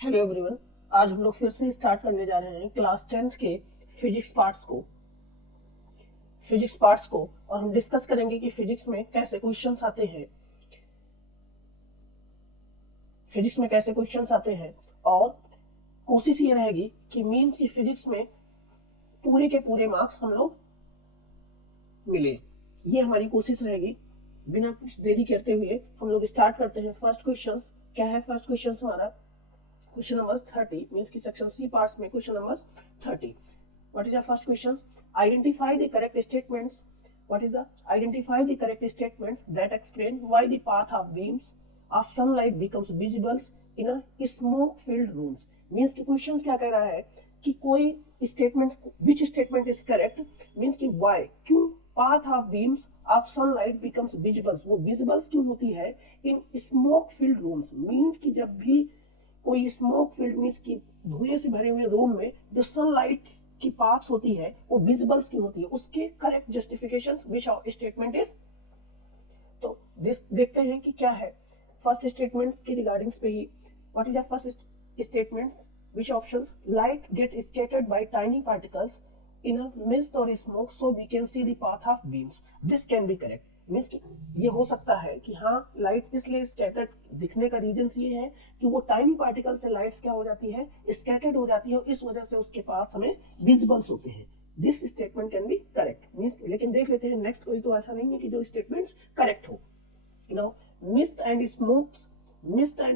Hello everyone. आज हम लोग फिर से स्टार्ट करने जा रहे हैं क्लास 10th के फिजिक्स पार्ट्स को और हम डिस्कस करेंगे कि फिजिक्स में कैसे क्वेश्चंस आते हैं और कोशिश ये रहेगी कि मीन्स की फिजिक्स में पूरे के पूरे मार्क्स हम लोग मिले। ये हमारी कोशिश रहेगी। बिना कुछ देरी करते हुए हम लोग स्टार्ट करते हैं। फर्स्ट क्वेश्चन क्या है? फर्स्ट क्वेश्चन हमारा क्वेश्चन नंबर 30 मीन्स की सेक्शन सी पार्ट्स में question number 30। What is the first question? Identify the correct statements. What is the identify the correct statements that explain why the path of beams of sunlight becomes visible in a smoke-filled rooms. Means कि question क्या कह रहा है कि कोई statement which statement is correct means कि why क्यों path of beams of sunlight becomes visible, वो visible क्यों होती है in smoke-filled rooms. मीन्स कि जब भी कोई स्मोक फील्ड मीन्स की धुएं से भरे हुए रूम में जो सनलाइट की पाथ्स होती है वो विजिबल्स की होती है, उसके correct justification which statement is. तो देखते हैं कि क्या है फर्स्ट स्टेटमेंट्स की रिगार्डिंग्स पे ही। What is the first statements? which options? Light get scattered by tiny particles in a mist or smoke so we can see the path of beams. This can be correct. Means कि ये हो सकता है कि हाँ light इसलिए scattered दिखने का रीजन ये है कि वो टाइनी पार्टिकल से लाइट्स क्या हो जाती है, स्कैटर्ड हो जाती है और इस वजह से उसके पास हमें विजिबल्स होते हैं। This statement can be correct means. लेकिन देख लेते हैं नेक्स्ट। कोई तो ऐसा नहीं है कि जो स्टेटमेंट्स करेक्ट हो। Now mist and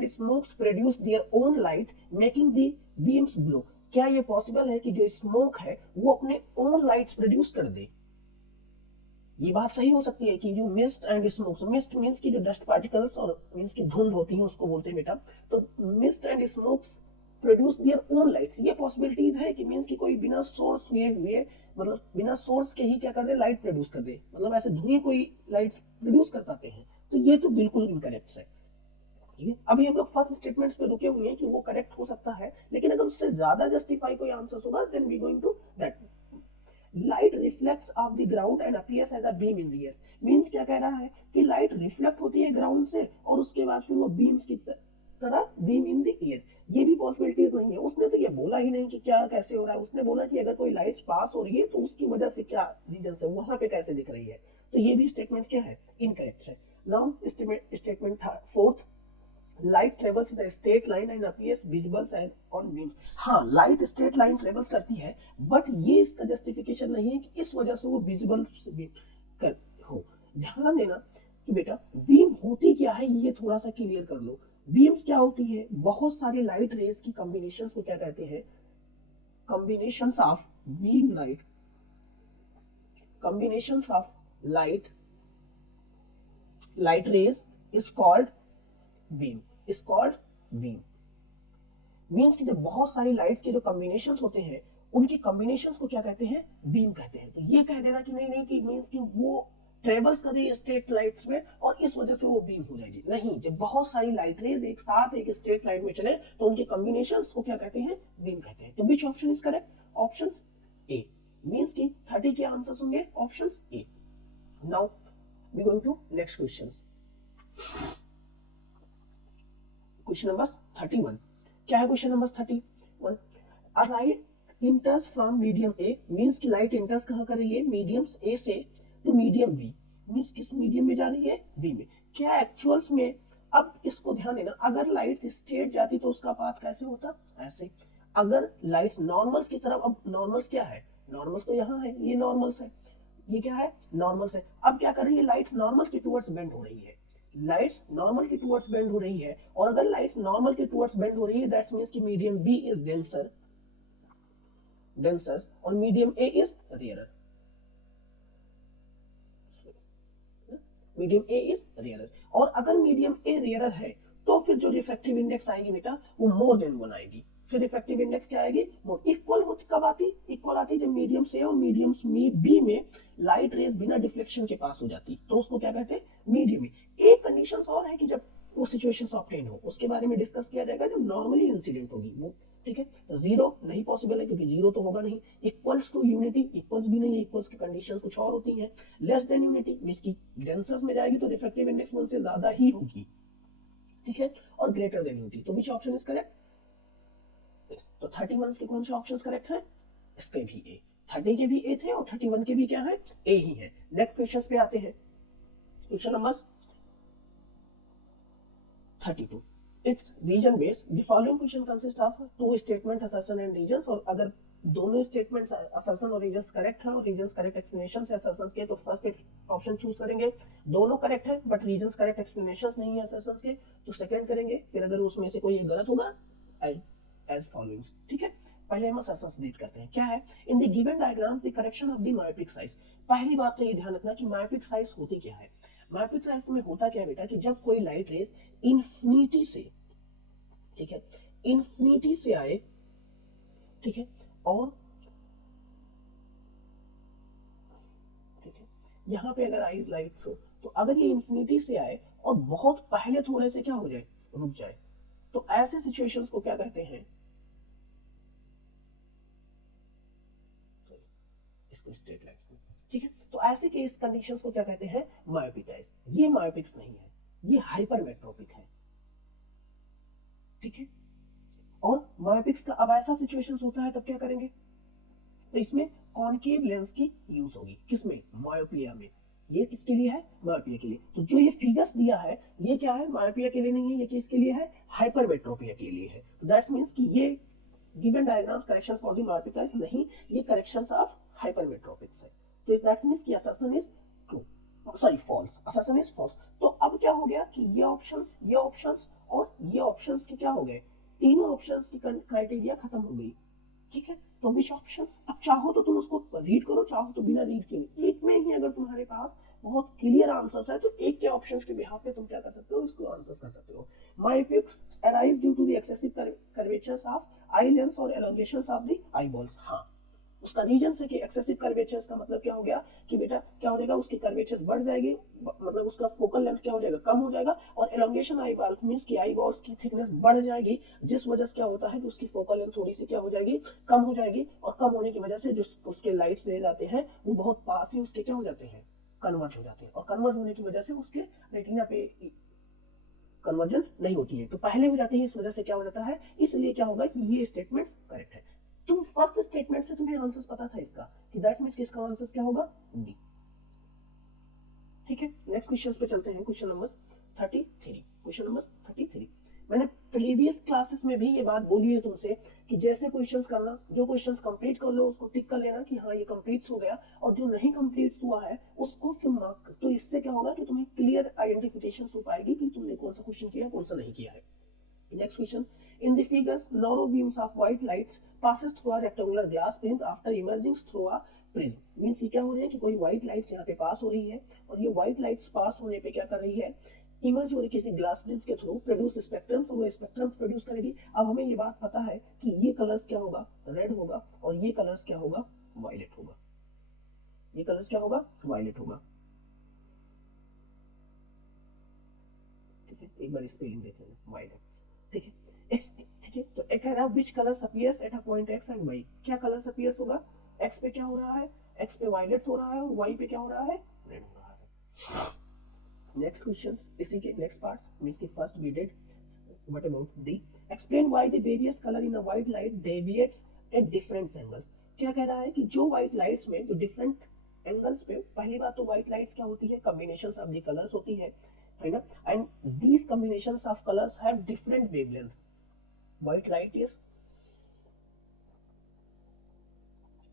smokes produce their own light making the beams glow. क्या ये पॉसिबल है कि जो स्मोक है वो अपने ओन लाइट्स प्रोड्यूस कर दे? ये बात सही हो सकती है कि जो mist and smokes, mist means की जो डस्ट पार्टिकल्स और मीन्स की धुंध होती है उसको बोलते हैं बेटा। तो mist and smokes produce their own lights, ये पॉसिबिलिटीज है कि मीन्स की कोई बिना सोर्स हुए मतलब बिना सोर्स के ही क्या कर दे, लाइट प्रोड्यूस कर दे, मतलब ऐसे धुएं कोई लाइट प्रोड्यूस कर पाते हैं। तो ये तो बिल्कुल इनकरेक्ट है। अभी हम लोग फर्स्ट स्टेटमेंट्स पे रुके हुए हैं कि वो करेक्ट हो सकता है, लेकिन अगर उससे ज्यादा जस्टिफाई कोई आंसर होगा then we going to that. Light reflects off the ground and appears as a beam in the air. Means क्या कह रहा है कि लाइट रिफ्लेक्ट होती है ग्राउंड से और उसके बाद फिर वो बीम्स की तरह बीम इन द एयर। ये भी पॉसिबिलिटीज नहीं है। उसने तो ये बोला ही नहीं कि क्या कैसे हो रहा है। उसने बोला कि अगर कोई लाइट पास हो रही है तो उसकी वजह से क्या रीजन से वहां पे कैसे दिख रही है। तो ये भी स्टेटमेंट क्या है, इनकरेक्ट है। Now statement fourth, light travels in straight line and appears visible as on beams. हाँ लाइट स्ट्रेट लाइन ट्रेवल्स करती है बट ये इसका जस्टिफिकेशन नहीं है कि इस वजह से वो विजिबल कर हो। ध्यान देना कि बेटा बीम होती क्या है ये थोड़ा सा क्लियर कर लो। बीम्स क्या होती है? बहुत सारे लाइट रेज की कॉम्बिनेशन को क्या कहते हैं? Combination of beam light, combination of light rays is called beam, is called beam. Means कि जब बहुत सारी लाइट्स के जो कॉम्बिनेशंस होते हैं उनकी कॉम्बिनेशंस को क्या कहते हैं? बीम कहते हैं। तो ये कह देना कि नहीं नहीं कि मीन्स कि वो ट्रेवल्स कर रही है स्ट्रेट लाइट्स में और इस वजह से वो बीम हो जाएगी, नहीं। जब बहुत सारी लाइट रेज एक साथ एक स्ट्रेट लाइन में चले तो उनके कॉम्बिनेशंस को क्या कहते हैं? बीम कहते हैं। तो which option is correct? Option A. Means की 30 के आंसर्स होंगे option A. Now we going to next question. Question number 31। क्या है question number 31? A light enters from medium A, means की लाइट इंटर्स कहां कर रही है? मीडियम ए से टू मीडियम बी। मींस किस मीडियम में जा रही है? बी में। क्या एक्चुअल्स में, अब इसको ध्यान देना, अगर लाइट स्ट्रेट जाती तो उसका पाथ कैसे होता? ऐसे। अगर लाइट्स नॉर्मल्स की तरफ, अब नॉर्मल्स क्या है? नॉर्मल्स तो यहाँ है, ये नॉर्मल्स है, ये क्या है? नॉर्मल्स है। अब क्या कर रही है? लाइट्स नॉर्मल की टुवर्ड्स बेंड हो रही है, लाइट्स नॉर्मल की टुवर्ड्स बेंड हो रही है। और अगर लाइट्स नॉर्मल की टुवर्ड्स बेंड हो रही है दैट्स मींस कि मीडियम बी इज डेंसर और medium A is rarer. Medium A is rarer. और अगर मीडियम ए रेयरर है तो फिर जो रिफ्रैक्टिव इंडेक्स आएगी बेटा वो मोर देन 1 आएगी। फिर रिफ्रैक्टिव इंडेक्स क्या आएगी? मोर। इक्वल कब आती? इक्वल आती जब मीडियम से और मीडियम बी में लाइट रेज बिना डिफ्लेक्शन के पास हो जाती तो उसको क्या कहते हैं? मीडियम में। एक कंडीशन और है कि जब वो सिचुएशन ऑब्टेन हो, उसके बारे में डिस्कस किया जाएगा जब नॉर्मली इंसिडेंट होगी वो, ठीक है। तो जीरो नहीं पॉसिबल है क्योंकि जीरो तो होगा नहीं। इक्वल्स टू यूनिटी, इक्वल्स भी नहीं है, इक्वल्स की कंडीशंस कुछ और होती हैं। लेस देन यूनिटी मींस की डेंसर्स में जाएगी तो रिफ्रैक्टिव इंडेक्स 1 से ज्यादा ही होगी, ठीक है। और ग्रेटर देन यूनिटी, तो विच ऑप्शन इज करेक्ट? तो 31 के कौन से ऑप्शंस करेक्ट है? इसके भी ए, 30 के भी ए थे और 31 के भी क्या है? ए ही है। नेक्स्ट क्वेश्चन पे आते हैं, question number 32. It's region based. The following question consists of two statement assertion and regions. और अगर दोनों स्टेटमेंट्स असर्शन और रीजंस करेक्ट है और रीजंस करेक्ट एक्सप्लेनेशन है असर्शन के, तो फर्स्ट ऑप्शन चूज करेंगे। दोनों करेक्ट है बट रीजंस करेक्ट एक्सप्लेनेशन नहीं है असर्शन के, तो सेकंड करेंगे। फिर अगर उसमें से कोई गलत होगा एज फॉलोइंग, ठीक है। पहले हम असर्शंस रीड करते हैं, क्या है? In the given diagram the correction of the myopic size. पहली बात तो ये ध्यान रखना कि मायोपिक साइज होती क्या है। मायोपिक साइज में होता क्या है बेटा, कि जब कोई लाइट रेज इन्फिनिटी से, ठीक है, इन्फिनिटी से आए, ठीक है, और ठीक है, यहां पे अगर आई लाइट हो, तो अगर ये इन्फिनिटी से आए और बहुत पहले थोड़े से क्या हो जाए, रुक जाए, तो ऐसे सिचुएशंस को क्या कहते हैं? इसको स्ट्रेट लाइट्स में, ठीक है, तो ऐसे केस कंडीशंस को क्या कहते हैं? Myopic eyes. ये मायोपिक्स नहीं है, ये हाइपरमेट्रोपिक है, ठीक है। और मायोपिक्स का अब ऐसा सिचुएशंस होता है तब क्या करेंगे? तो इसमें कॉनकेव लेंस की यूज होगी, किसमें? मायोपिया में। ये किसके लिए है? मायोपिया के लिए। तो जो ये फिगर्स दिया है ये क्या है? मायोपिया के लिए नहीं है, ये किसके लिए है? हाइपरमेट्रोपिया के लिए है। तो दैट्स मींस कि ये given diagrams correction for the myopic eyes नहीं, ये करेक्शंस ऑफ हाइपरमेट्रोपिक्स है। तो दैट्स मींस कि assertion is true, sorry false, assertion is false. तो अब क्या हो गया कि ये ऑप्शंस और ये ऑप्शंस के क्या हो गए? तीनों ऑप्शंस की क्राइटेरिया खत्म हो गई, ठीक है। तो विच ऑप्शंस, अब चाहो तो तुम उसको रीड करो, चाहो तो बिना रीड के एक में ही अगर तुम्हारे पास बहुत क्लियर आंसर्स है तो एक के ऑप्शंस के बिहाफ पे तुम क्या कर सकते हो, इसको आंसर्स कर सकते हो। Myopics arise due to the excessive curvatures of eye lens और elongations of the eye balls. हाँ, उसका रीजन से कि एक्सेसिव कर्वेचर्स का मतलब क्या हो गया कि बेटा क्या हो जाएगा, उसकी कर्वेचर्स बढ़ जाएगी, मतलब उसका फोकल लेंथ क्या हो जाएगा, कम हो जाएगा। और एलोंगेशन आई बॉल मींस कि आई बॉल्स की थिकनेस बढ़ जाएगी, जिस वजह से क्या होता है कि उसकी फोकल लेंथ थोड़ी सी क्या हो जाएगी, कम हो जाएगी। और कम होने की वजह से जो उसके लाइट्स ले जाते हैं वो बहुत पास ही उसके क्या हो जाते हैं, कन्वर्ज हो जाते हैं। और कन्वर्ज होने की वजह से उसके रेटिना पे कन्वर्जेंस नहीं होती है, तो पहले हो जाती है, इस वजह से क्या हो जाता है, इसलिए क्या होगा कि ये स्टेटमेंट्स करेक्ट है। तुम फर्स्ट स्टेटमेंट से तुम्हें आंसर्स पता था इसका कि दैट मींस किसका आंसर क्या होगा? डी, ठीक है। नेक्स्ट क्वेश्चन पे चलते हैं, क्वेश्चन नंबर 33। क्वेश्चन नंबर 33, मैंने प्रीवियस क्लासेस में भी ये बात बोली है तुमसे कि जैसे क्वेश्चंस करना, जो क्वेश्चंस कंप्लीट कर लो उसको टिक कर लेना कि हाँ ये कंप्लीट हो गया, और जो नहीं कंप्लीट हुआ है उसको फिर मार्क। तो इससे क्या होगा कि तुम्हें क्लियर आइडेंटिफिकेशन हो पाएगी कि तुमने कौन सा क्वेश्चन किया, कौन सा नहीं किया है। Next question. In the figures, narrow beams of white lights passes through a rectangular glass plane after emerging through a prism. Means ये क्या हो रही है कि कोई white lights यहाँ पे पास हो रही है, और ये white lights पास होने पे क्या कर रही है, इमर्ज हो रही किसी ग्लास प्लेन के थ्रू, प्रोड्यूस स्पेक्ट्रम, और वो स्पेक्ट्रम प्रोड्यूस करेगी। अब हमें ये बात पता है कि ये कलर्स क्या होगा, रेड होगा, और ये कलर्स क्या होगा, वायलेट होगा। ये कलर्स क्या होगा, वायलेट होगा, ठीक है। एक बार स्पेलिंग देख लेना, वायलेट, ठीक है। ठीक है, तो एक कह रहा है which colours appears at a point X and Y. क्या कलर्स अपीयर्स होगा, एक्स पे क्या हो रहा है, एक्स पे वायलेट हो रहा है, और वाई पे क्या हो रहा है, रेड हो रहा है। नेक्स्ट क्वेश्चन, इसी के नेक्स्ट पार्ट मींस की first we did what about D, explain why the various colour in a white light deviates at different angles. क्या कह रहा है कि जो व्हाइट लाइट्स में जो डिफरेंट एंगल्स पे, पहली बात तो व्हाइट लाइट्स क्या होती है, कॉम्बिनेशंस ऑफ द कलर्स होती है ना, and these combinations of colours have different wavelength. white light is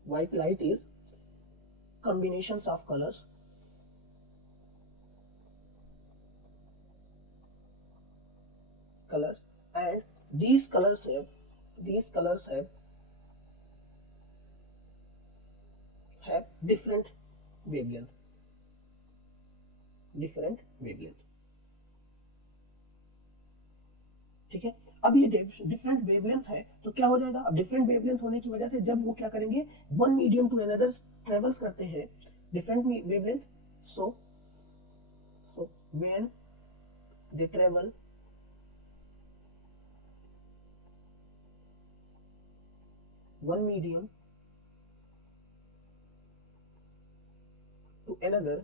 white light is combinations of colors and these colors have different wavelength, ठीक है। अब ये डिफरेंट वेवलेंथ है तो क्या हो जाएगा, अब डिफरेंट वेवलेंथ होने की वजह से जब वो क्या करेंगे, one medium to another travels करते हैं different wavelength, so when they travel one medium to another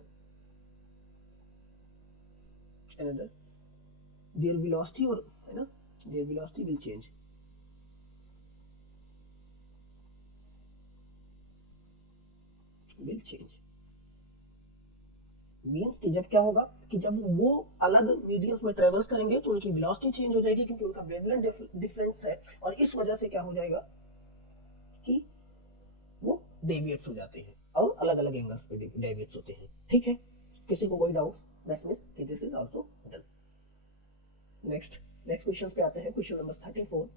their velocity, or है ना, their velocity will change, will change. Means कि जब क्या होगा कि जब वो अलग मीडियम्स में ट्रेवल्स करेंगे तो उनकी वेलोसिटी चेंज हो जाएगी, क्योंकि उनका वेवलेंथ डिफरेंस है, और इस वजह से क्या हो जाएगा कि वो डेविएट्स हो जाते हैं और अलग अलग एंगल्स पे डेविएट्स होते हैं। ठीक है, किसी को कोई डाउट्स? दैट्स मींस कि this is also done. Next questions पे आते हैं। Question number 34।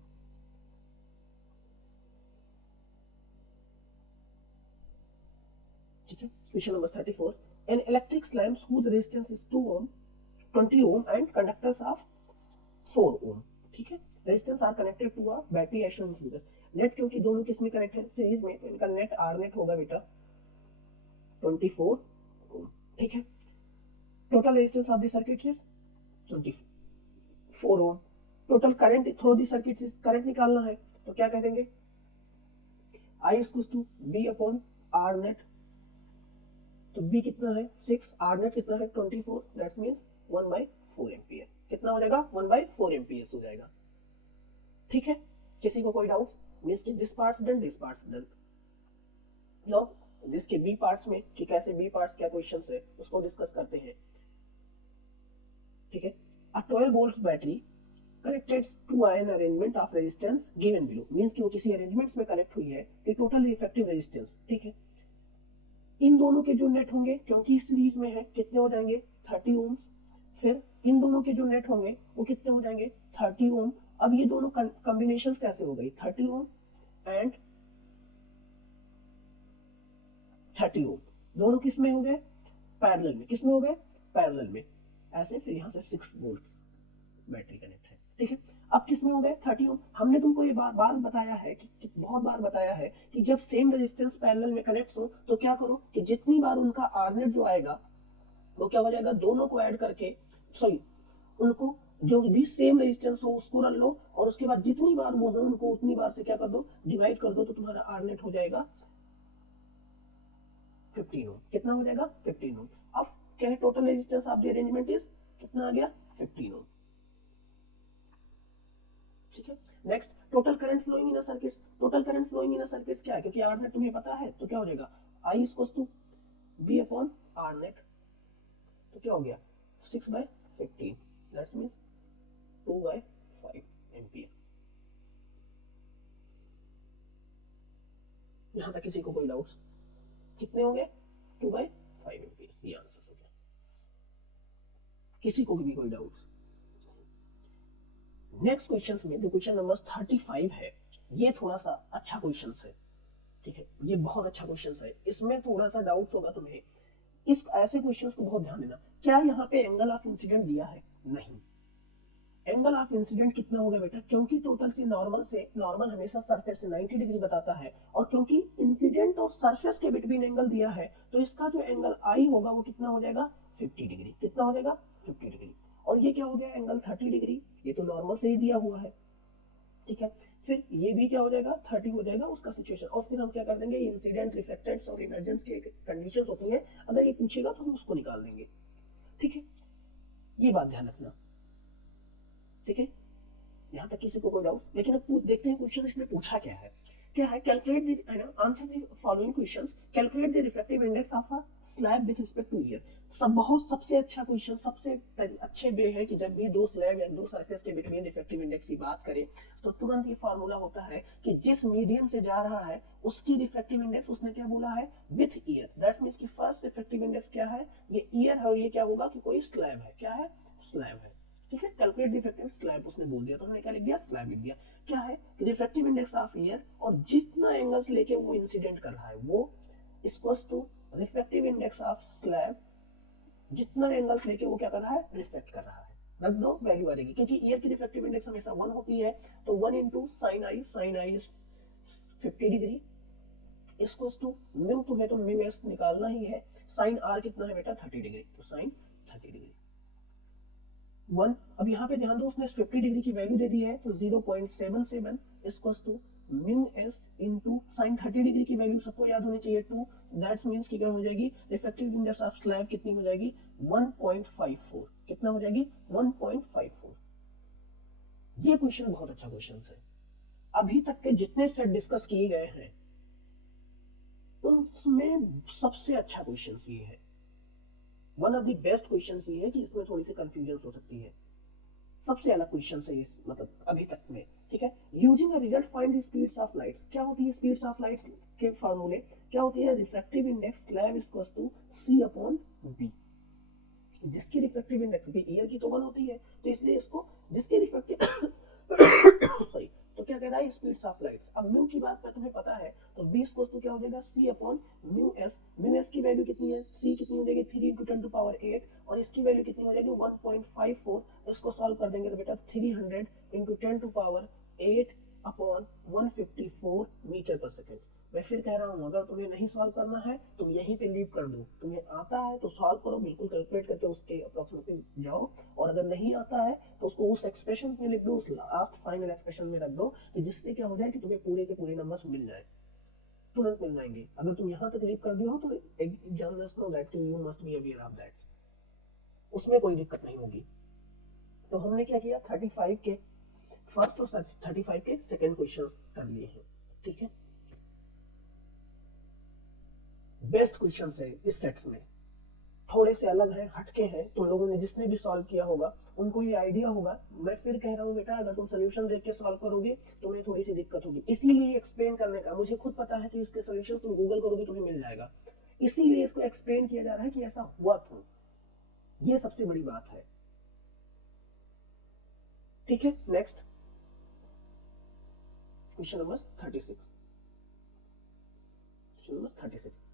ठीक है, question number 34। An electric lamp whose resistance is 2 ohm, 20 ohm and conductors of 4 ohm. ठीक है, resistance are connected to a battery as shown in figure. Net क्योंकि दोनों किस में कनेक्ट है? सीरीज में, तो इनका नेट आर नेट होगा बेटा 24 ohm। ठीक है, total resistance of the circuit is 24 ohm। Total current through the circuit is, current निकालना है तो क्या कह देंगे? I equals to B upon R net. तो B कितना है 6, आर नेट कितना है 24, दैट मींस 1/4 एम्पियर। कितना हो जाएगा? 1/4 एम्पियर हो जाएगा। ठीक है, किसी को कोई डाउट्स? मींस कि this parts done, this parts done. No, इसके बी पार्ट्स में कि कैसे बी पार्ट्स क्या क्वेश्चंस है उसको डिस्कस करते हैं। ठीक है, a 12 volt battery connected to an arrangement of resistance given below. Means कि वो किसी अरेंजमेंट्स में कनेक्ट हुई है। द टोटल इफेक्टिव रेजिस्टेंस, ठीक है, इन दोनों के जो नेट होंगे क्योंकि सीरीज में है कितने हो जाएंगे? 30 ओम्स। फिर इन दोनों के जो नेट होंगे वो कितने हो जाएंगे? 30 ओम। अब ये दोनों कॉम्बिनेशंस कैसे हो गई? 30 ओम एंड 30 ओम, दोनों किस में हो गए? पैरेलल में। किस में हो गए? पैरेलल में। ऐसे फिर यहाँ से 6 वोल्ट्स बैटरी कनेक्ट है। ठीक है, अब किस में हो गए? 30 ओम। हमने तुमको ये बार बताया है कि बहुत बार बताया है कि जब सेम रेजिस्टेंस पैरेलल में कनेक्ट हो तो क्या करो कि जितनी बार उनका आर नेट जो आएगा वो क्या हो जाएगा? दोनों को ऐड करके, सॉरी, उनको जो भी सेम रेजिस्टेंस हो उसको रन लो, और उसके बाद जितनी बार वो हो उनको उतनी बार से क्या कर दो? डिवाइड कर दो, तो तुम्हारा आर नेट हो जाएगा 15 ओम। कितना हो जाएगा? 15 ओम। अब क्या है? Total resistance of the arrangement is कितना आ गया? 15 ओम। ठीक है, next total current flowing in a circuit. Total current flowing in a circuit क्या है? क्योंकि आर नेट तुम्हें पता है तो क्या हो जाएगा? I equals to B upon R net. तो क्या हो गया? 6/15, दैट्स मींस 2/5 एम्पियर। यहां तक किसी को कोई डाउट्स? कितने हो गए? 2/5 एम्पियर, ये आंसर हो गया। किसी को भी कोई डाउट्स? नेक्स्ट क्वेश्चन में जो क्वेश्चन नंबर 35 है, ये थोड़ा सा अच्छा क्वेश्चन है। ठीक है, ये बहुत अच्छा क्वेश्चन है, इसमें थोड़ा सा डाउट्स होगा तुम्हें। इस ऐसे क्वेश्चंस को बहुत ध्यान देना। क्या यहाँ पे एंगल ऑफ इंसिडेंट दिया है? नहीं। एंगल ऑफ इंसिडेंट कितना होगा बेटा? क्योंकि टोटल से नॉर्मल हमेशा सरफेस से 90 डिग्री बताता है, और क्योंकि इंसिडेंट और सरफेस के बिटवीन एंगल दिया है तो इसका जो एंगल आई होगा वो कितना हो जाएगा? 50 डिग्री। कितना हो जाएगा? 50 डिग्री। और ये क्या हो गया? Angle 30 degree. ये तो नॉर्मल से ही दिया हुआ है। ठीक है, फिर ये भी क्या हो जाएगा? 30 हो जाएगा उसका सिचुएशन। और फिर हम क्या कर देंगे? इंसिडेंट, रिफ्लेक्टेड और इमर्जेंस की कंडीशंस होती है, अगर ये पूछेगा तो हम उसको निकाल देंगे। ठीक है, ये बात ध्यान रखना। ठीक है, यहाँ तक किसी को कोई डाउट? लेकिन अब देखते हैं क्वेश्चन इसमें पूछा क्या है। क्या है? Calculate the answer the following questions. Calculate the refractive index of a slab with respect two year. सबसे अच्छा क्वेश्चन, सबसे अच्छे वे है कि जब भी दो स्लैब या दो सरफेस के बिटवीन रिफ्रैक्टिव इंडेक्स की बात करें तो तुरंत ये फार्मूला होता है कि जिस मीडियम से जा रहा है उसकी रिफ्रैक्टिव इंडेक्स उसने क्या बोला है? With year. दैट मींस कि फर्स्ट रिफ्रैक्टिव इंडेक्स क्या है? ये ईयर है, और ये क्या होगा कि कोई स्लैब है। क्या है? स्लैब है। ठीक है, कैलकुलेट द रिफ्रैक्टिव स्लैब उसने बोल दिया तो हमने क्या लिख दिया? स्लैब लिख दिया। क्या है? रिफ्रैक्टिव इंडेक्स ऑफ ईयर, और जितना एंगल्स लेके वो इंसिडेंट कर रहा है वो equals to refractive index of slab, जितना एंगल्स लेके वो क्या कर रहा है? रिफ्लेक्ट कर रहा है। रख दो, वैल्यू आ जाएगी, क्योंकि ईयर की रिफ्रैक्टिव इंडेक्स हमेशा 1 होती है, तो 1 into sine I is 50 degree equals to mu, तुम्हें तो म्यू एस निकालना ही है। साइन आर कितना है बेटा? 30 डिग्री, तो साइन 30 डिग्री 1। अब यहाँ पे ध्यान दो, उसने 50 डिग्री की वैल्यू दे दी है, तो 0.77 equals to mu S into sine 30 degree की वैल्यू सबको याद होनी चाहिए 2। दैट्स मींस कि क्या हो जाएगी? रिफ्रैक्टिव इंडेक्स ऑफ स्लैब कितनी हो जाएगी? 1.54। कितना हो जाएगी? 1.54। ये क्वेश्चन बहुत अच्छा क्वेश्चन है। अभी तक के जितने सेट डिस्कस किए गए हैं उन इसमें सबसे अच्छा क्वेश्चन ये है, one of the best question ये है कि इसमें थोड़ी सी कंफ्यूजन हो सकती है, सबसे अलग क्वेश्चन है इस मतलब अभी तक में, ठीक है। Using a result find the speeds of lights. क्या होती है स्पीड्स ऑफ लाइट्स के फार्मूले, क्या होती है, refractive index slab is equal to C upon B. जिसकी रिफ्रैक्टिव इंडेक्स भी एयर की तो 1 होती है, तो इसलिए इसको जिसकी रिफ्रैक्टिव सॉरी, तो क्या कह रहा है स्पीड्स ऑफ लाइट्स। अब म्यू की बात में तुम्हें पता है, तो बी इक्वल टू क्या हो जाएगा C upon mu S. Mu S की वैल्यू कितनी है, सी कितनी हो जाएगी 3 × 10 टू पावर 8 और इसकी वैल्यू कितनी हो जाएगी 1.54। इसको सॉल्व कर देंगे तो बेटा 300 × 10 टू पावर 8 अपॉन 154 मीटर पर सेकेंड। मैं फिर कह रहा हूँ, अगर तुम्हें नहीं सॉल्व करना है तुम यहीं पे लीव कर दो, तुम्हें आता है तो सॉल्व करो, बिल्कुल कैलकुलेट करके उसके अप्रोक्सीमेटली जाओ, और अगर नहीं आता है तो उसको उस एक्सप्रेशन में लिख दो, उस लास्ट फाइनल एक्सप्रेशन में रख दो, कि जिससे क्या हो जाए कि तुम्हें पूरे के पूरे नंबर्स मिल जाए, तुरंत मिल जाएंगे। अगर तुम यहाँ तक लीव कर दिए हो तो examiners know that you must be aware of that, उसमें कोई दिक्कत नहीं होगी। तो हमने क्या किया, 35 के फर्स्ट और 35 के सेकेंड क्वेश्चन कर लिए हैं, ठीक है। बेस्ट क्वेश्चन है इस सेट्स में, थोड़े से अलग हैं, हटके हैं, तुम लोगों ने जिसने भी सॉल्व किया होगा उनको ये आइडिया होगा। मैं फिर कह रहा हूँ बेटा, अगर तुम सोल्यूशन देख के सॉल्व करोगे तुम्हें थोड़ी सी दिक्कत होगी, इसीलिए एक्सप्लेन करने का, मुझे खुद पता है कि इसके सोल्यूशन तुम गूगल करोगे तुम्हें मिल जाएगा, इसीलिए इसको एक्सप्लेन किया जा रहा है कि ऐसा हुआ क्यों, ये सबसे बड़ी बात है, ठीक है। Next question number 36।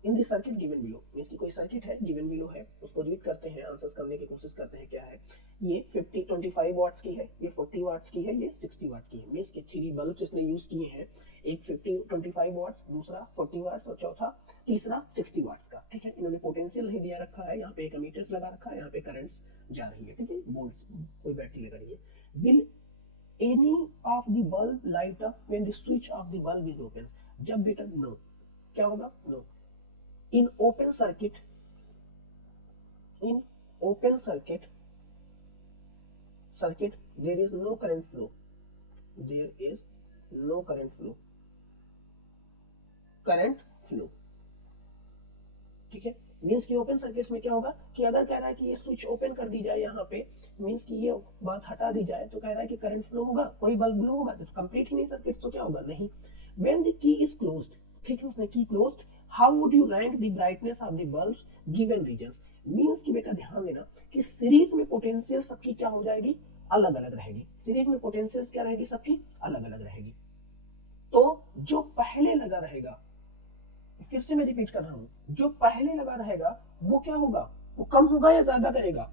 In the circuit given below, means की कोई सर्किट है गिवन बिलो है, उसको रीड करते हैं, आंसर्स करने की कोशिश करते हैं। क्या है ये 25 वाट्स की है, ये 40 वाट्स की है, ये 60 वाट की है। मींस के 3 बल्ब्स इसने यूज किए हैं, एक 25 वाट्स, दूसरा 40 वाट्स और चौथा तीसरा 60 वाट्स का, ठीक है। इन्होंने पोटेंशियल नहीं दिया रखा है, यहाँ पे एक एमीटर्स लगा रखा है, यहाँ पे करंट्स जा रही है, ठीक है, वोल्ट्स कोई बैटरी लगा रही है। Will any of the bulb light up when the switch off the bulb is open. जब बेटा नो, क्या होगा, no. in open circuit there is no current flow, ठीक है। मींस की ओपन सर्किट्स में क्या होगा कि अगर कह रहा है कि ये स्विच ओपन कर दी जाए यहाँ पे, मींस की ये बात हटा दी जाए, तो कह रहा है कि करंट फ्लो होगा, कोई बल्ब ग्लो होगा, तो कंप्लीट ही नहीं सर्किट, तो क्या होगा, नहीं। When the key is closed, ठीक है, उसने की closed, how would you rank the brightness of the bulbs given reasons. Means की बेटा ध्यान देना कि सीरीज में पोटेंशियल सबकी क्या हो जाएगी, अलग अलग रहेगी। सीरीज में पोटेंशियल क्या रहेगी, सबकी अलग अलग रहेगी। तो जो पहले लगा रहेगा, फिर से मैं रिपीट कर रहा हूं, जो पहले लगा रहेगा वो क्या होगा, वो कम होगा या ज्यादा करेगा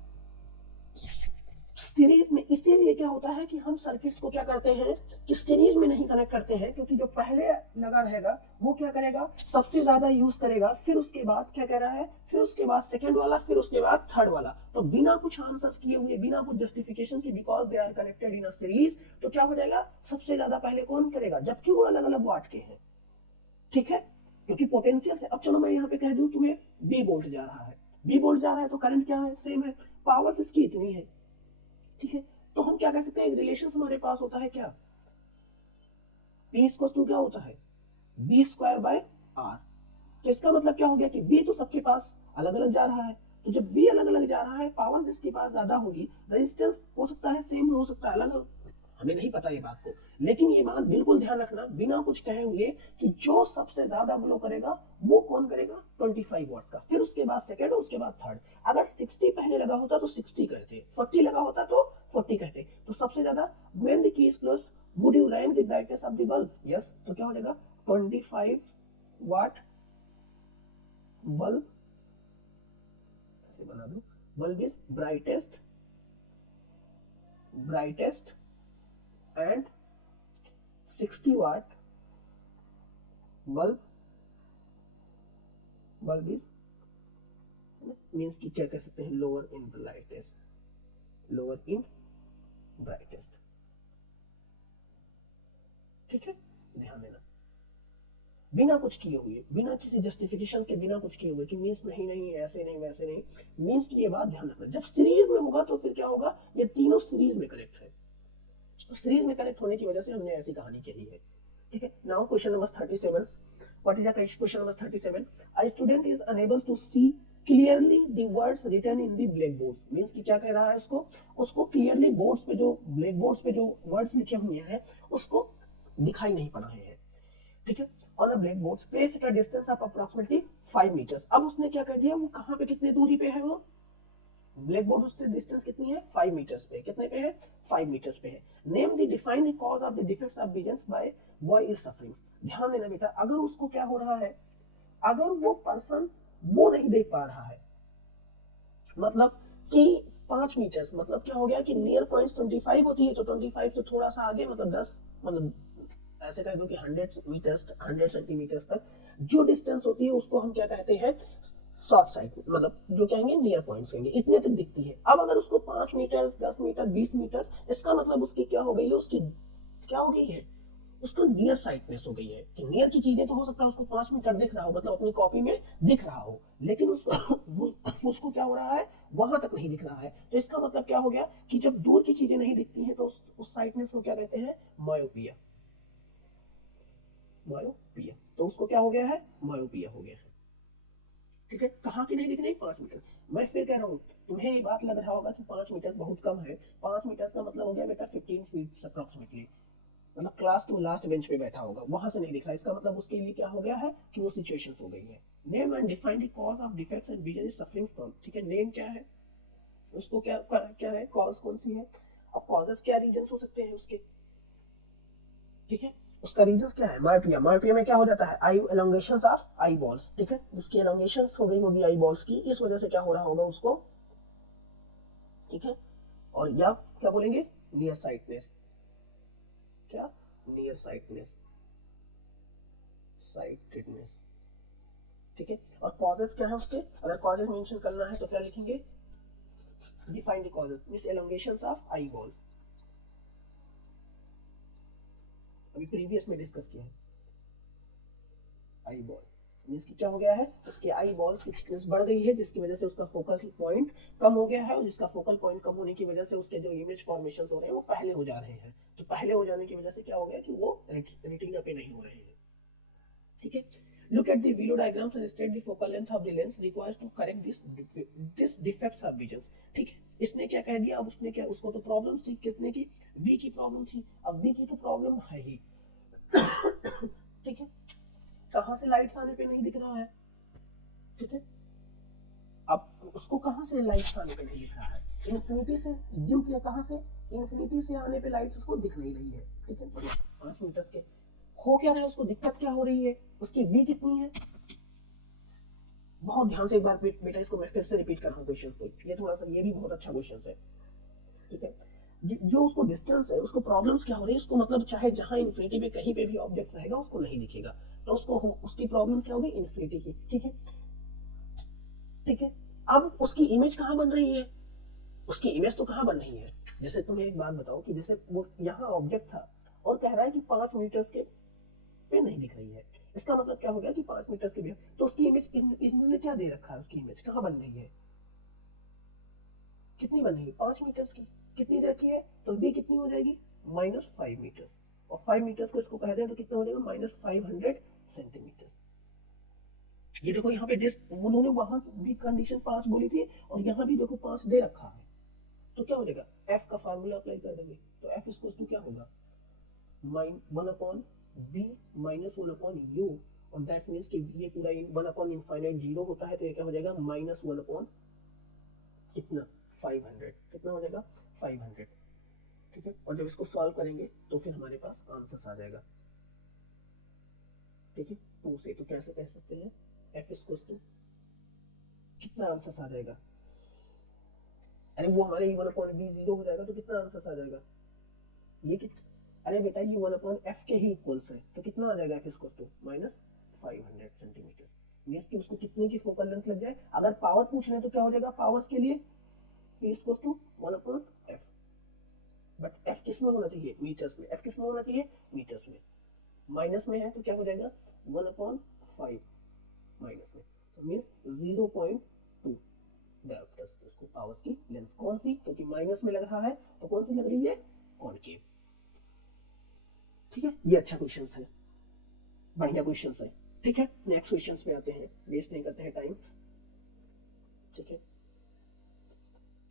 सीरीज में। इसीलिए क्या होता है कि हम सर्किट्स को क्या करते हैं कि सीरीज में नहीं कनेक्ट करते हैं, क्योंकि जो पहले लगा रहेगा वो क्या करेगा, सबसे ज्यादा यूज करेगा, फिर उसके बाद क्या कह रहा है, फिर उसके बाद सेकंड वाला, फिर उसके बाद थर्ड वाला। तो बिना कुछ आंसर्स किए हुए, बिना कुछ जस्टिफिकेशन के, because they are connected in a series, तो क्या हो जाएगा, सबसे ज्यादा पहले कौन करेगा, जबकि वो अलग अलग वाट के हैं, ठीक है, क्योंकि पोटेंशियल से। अब चलो मैं यहाँ पे कह दूं तुम्हें बी वोल्ट जा रहा है, बी वोल्ट जा रहा है तो करंट क्या है, सेम है, पावर इसकी इतनी है, ठीक है। तो हम क्या कह सकते हैं, एक रिलेशन हमारे पास होता है क्या, P इक्वल टू क्या होता है, बी स्क्वायर बाय आर। तो इसका मतलब क्या हो गया कि बी तो सबके पास अलग अलग जा रहा है, तो जब बी अलग अलग जा रहा है, पावर जिसके पास ज्यादा होगी, रेजिस्टेंस हो सकता है सेम, हो सकता है अलग, हमें नहीं पता ये बात को, लेकिन ये बात बिल्कुल ध्यान रखना बिना कुछ कहे हुए कि जो सबसे ज्यादा ग्लो करेगा वो कौन करेगा, 25 वाट्स का, फिर उसके बाद सेकंड और उसके बाद थर्ड। अगर 60 पहले लगा होता तो 60 कहते, 40 लगा होता तो 40 कहते। तो सबसे ज्यादा when the key is close would you rank the brightness of the bulb, yes, तो क्या हो जाएगा 25 वाट बल्ब, ऐसे बना दो, bulb is brightest and 60 watt bulb is means कि क्या कह सकते हैं, लोअर इन ब्राइटेस्ट, ठीक है। ध्यान देना बिना कुछ किए हुए, बिना किसी जस्टिफिकेशन के, बिना कुछ किए हुए कि मीन्स नहीं नहीं ऐसे नहीं वैसे नहीं, मीन्स की ये बात ध्यान रखना। जब सीरीज में होगा तो फिर क्या होगा, ये तीनों सीरीज में कनेक्ट है, तो सीरीज में कनेक्ट होने की वजह से हमने ऐसी कहानी कही है, ठीक है। Now question number 37। What is the question number 37? A student is unable to see clearly the words written in the black board. Means कि क्या कह रहा है उसको क्लियरली बोर्ड्स पे जो ब्लैक बोर्ड्स पे जो वर्ड्स लिखे हुए हैं उसको दिखाई नहीं पड़ रहे हैं, ठीक है। On a black board place at a distance of approximately 5 metres. अब उसने क्या कर दिया, वो कहां पे कितने दूरी पे है, वो ब्लैक बोर्ड उससे डिस्टेंस कितनी है 5 मीटर्स पे, कितने पे है 5 मीटर्स पे है। Name the define the cause of the defects of vision bye boy is suffering. ध्यान देना बेटा, अगर उसको क्या हो रहा है, अगर वो पर्सन वो नहीं देख पा रहा है, मतलब कि 5 मीटर्स मतलब क्या हो गया कि नियर पॉइंट 25 होती है, तो 25 से थोड़ा सा आगे मतलब 10 मतलब ऐसे कह दो कि 100 मीटर्स 100 सेंटीमीटर्स तक जो डिस्टेंस होती है उसको हम क्या कहते हैं शॉर्ट साइड, मतलब जो कहेंगे नियर पॉइंट्स कहेंगे, इतने तक दिखती है। अब अगर उसको 5 मीटर 10 मीटर 20 मीटर, इसका मतलब उसकी क्या हो गई है, उसकी क्या हो गई है, उसको नियर साइटनेस हो गई है। कि नियर की चीजें तो हो सकता है उसको 5 मीटर दिख रहा हो, मतलब अपनी कॉपी में दिख रहा हो, लेकिन उसको क्या हो रहा है, वहां तक नहीं दिख रहा है। तो इसका मतलब क्या हो गया कि जब दूर की चीजें नहीं दिखती हैं तो उस साइटनेस को क्या कहते हैं, मायोपिया। मायोपिया, तो उसको क्या हो गया है, मायोपिया हो गया है, ठीक है। कहाँ की नहीं दिख रही, 5 मीटर। मैं फिर कह रहा हूँ, तुम्हें ये बात लग रहा होगा कि 5 मीटर बहुत कम है। 5 मीटर का मतलब हो गया बेटा 15 फीट अप्रोक्सीमेटली, मतलब क्लास के लास्ट बेंच पे बैठा होगा, वहां से नहीं दिख रहा। इसका मतलब उसके लिए क्या हो गया है कि वो सिचुएशन हो गई है। Name and define the cause of defects and vision is suffering from, ठीक है। नेम क्या है, उसको क्या क्या है, कॉज कौन सी है। अब कॉजेस क्या रीजंस हो सकते हैं उसके, ठीक है। उसका रीजन क्या है, मायोपिया। मायोपिया में क्या हो जाता है, आई एलोंगेशन ऑफ आई बॉल्स, ठीक है। उसकी एलोंगेशन हो गई होगी आई बॉल्स की, इस वजह से क्या हो रहा होगा उसको, ठीक है। और या क्या बोलेंगे, नियर साइटनेस, क्या नियर साइटनेस, साइटेडनेस, ठीक है। और कॉजेस क्या है उसके, अगर कॉजेस मेंशन करना है तो क्या लिखेंगे, define the causes means elongations of eyeballs, अभी प्रीवियस में डिस्कस किया है। आई बॉल मींस क्या हो गया है, उसके आई बॉल्स की थिकनेस बढ़ गई है, जिसकी वजह से उसका फोकस पॉइंट कम हो गया है, और जिसका फोकल पॉइंट कम होने की वजह से उसके जो इमेज फॉर्मेशन हो रहे हैं वो पहले हो जा रहे हैं। तो पहले हो जाने की वजह से क्या हो गया कि वो रेटिना पे नहीं हो रहे हैं, ठीक है। Look at the below diagrams and state the focal length of the lens required to correct this defects of vision, ठीक है। इसने क्या कह दिया, अब उसने क्या, उसको तो प्रॉब्लम थी कितने की, वी की प्रॉब्लम थी। अब वी की तो प्रॉब्लम है ही ठीक है, कहां से लाइट्स आने पे नहीं दिख रहा है, ठीक है। अब उसको कहां से लाइट्स आने पे नहीं दिख रहा है, इन्फिनिटी से, ड्यू किया कहां से, इन्फिनिटी से आने पे लाइट्स उसको दिख नहीं रही है, ठीक है। 5 मीटर के हो क्या रहा है, उसको दिक्कत क्या हो रही है, उसकी वी कितनी है। बहुत ध्यान से एक बार बेटा इसको मैं फिर से रिपीट कर रहा हूँ क्वेश्चन को, ये थोड़ा सा ये भी बहुत अच्छा क्वेश्चन है, ठीक है। जो उसको डिस्टेंस है, उसको प्रॉब्लम्स क्या हो रही है, उसको मतलब चाहे जहां इन्फिनिटी पे कहीं पे भी ऑब्जेक्ट रहेगा उसको नहीं दिखेगा, तो उसको उसकी प्रॉब्लम क्या होगी, इन्फिनिटी की, ठीक है, ठीक है। अब उसकी इमेज कहाँ बन रही है, उसकी इमेज तो कहाँ बन रही है, जैसे तुम्हें एक बात बताओ कि जैसे वो यहाँ ऑब्जेक्ट था और कह रहा है कि 5 मीटर्स के पे नहीं दिख रही है, इसका मतलब क्या हो गया कि 5 मीटर्स के भी, तो उसकी इमेज इन्होंने क्या दे रखा है, उसकी इमेज कहाँ बन रही है, कितनी बन रही है 5 मीटर्स की, कितनी रखी है, तो वी कितनी हो जाएगी -5 मीटर्स, और 5 मीटर्स को इसको कह दें तो कितना हो जाएगा -500 सेंटीमीटर। ये देखो यहाँ पे उन्होंने वहां भी कंडीशन 5 बोली थी और यहाँ भी देखो 5 दे रखा है, तो क्या हो जाएगा, एफ का फार्मूला अप्लाई कर देंगे, तो एफ इक्वल टू क्या होगा, 1/b -1/u, और दैट मींस कि ये पूरा 1/इनफाइनाइट 0 होता है, तो ये क्या हो जाएगा -1/ कितना 500, कितना हो जाएगा 500, ठीक है। और जब इसको सॉल्व करेंगे तो फिर हमारे पास आंसर आ जाएगा, ठीक है। 2 से तो कैसे कह सकते हैं, एफ इक्वल टू कितना आंसर आ जाएगा, अरे वो हमारे 1/b 0 हो जाएगा, तो कितना आंसर आ जाएगा, ये कितना, अरे बेटा ये 1/f के ही इक्वल्स है, तो कितना आ जाएगा f equal to -500 centimetre, means कि उसको कितने की फोकल लेंथ लग जाए। अगर पावर पूछ रहे हैं तो क्या हो जाएगा, पावर्स के लिए p equal to 1/f, but f किस में होना चाहिए, मीटर्स में, f किस में होना चाहिए, मीटर्स में, माइनस में है तो क्या हो जाएगा 1/5 माइनस में, तो मींस 0.2 डायोप्टर्स, उसको पावर्स की लेंथ कौन सी, क्योंकि माइनस में लग रहा है तो कौन सी लग रही है, कॉनकेव, ठीक है। ये अच्छा क्वेश्चन है, बढ़िया क्वेश्चन है, ठीक है, नेक्स्ट क्वेश्चन पे आते हैं, वेस्ट नहीं करते हैं टाइम। ठीक है,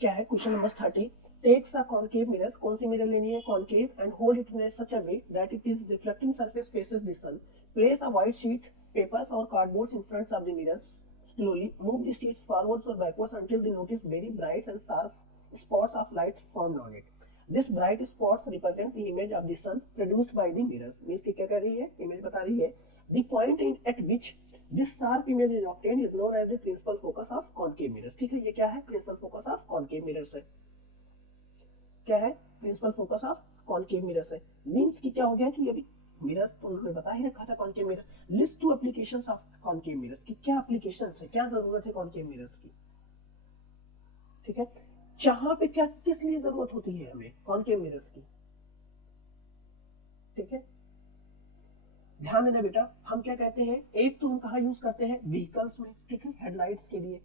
क्या है question number 30। Takes a concave mirror, कौन सी मिरर लेनी है, concave, and hold it in such a way that it is reflecting surface faces the sun. Place a white sheet papers और cardboards in front of the mirrors. Slowly move the sheets forwards or backwards until they notice very bright and sharp spots of light formed on it. This bright spots represent the image of the sun produced by the mirrors. Means क्या कर रही है, image बता रही है। The point in at which this sharp image is obtained is known as the principal focus of concave mirrors. ठीक है, ये क्या है, principal focus of concave mirrors है। क्या है, principal focus of concave mirrors है। मींस कि क्या हो गया कि अभी मिरर्स तो उन्होंने बता ही रखा था concave mirrors. List two applications of concave mirrors की, क्या एप्लीकेशंस है, क्या जरूरत है कॉनकेव मिरर्स की। ठीक है, जहां पे क्या किस लिए जरूरत होती है हमें कॉनकेव मिरर्स की। ठीक है, ध्यान देना बेटा, हम क्या कहते हैं, एक तो हम कहा यूज करते हैं व्हीकल्स में, ठीक है, हेडलाइट्स के लिए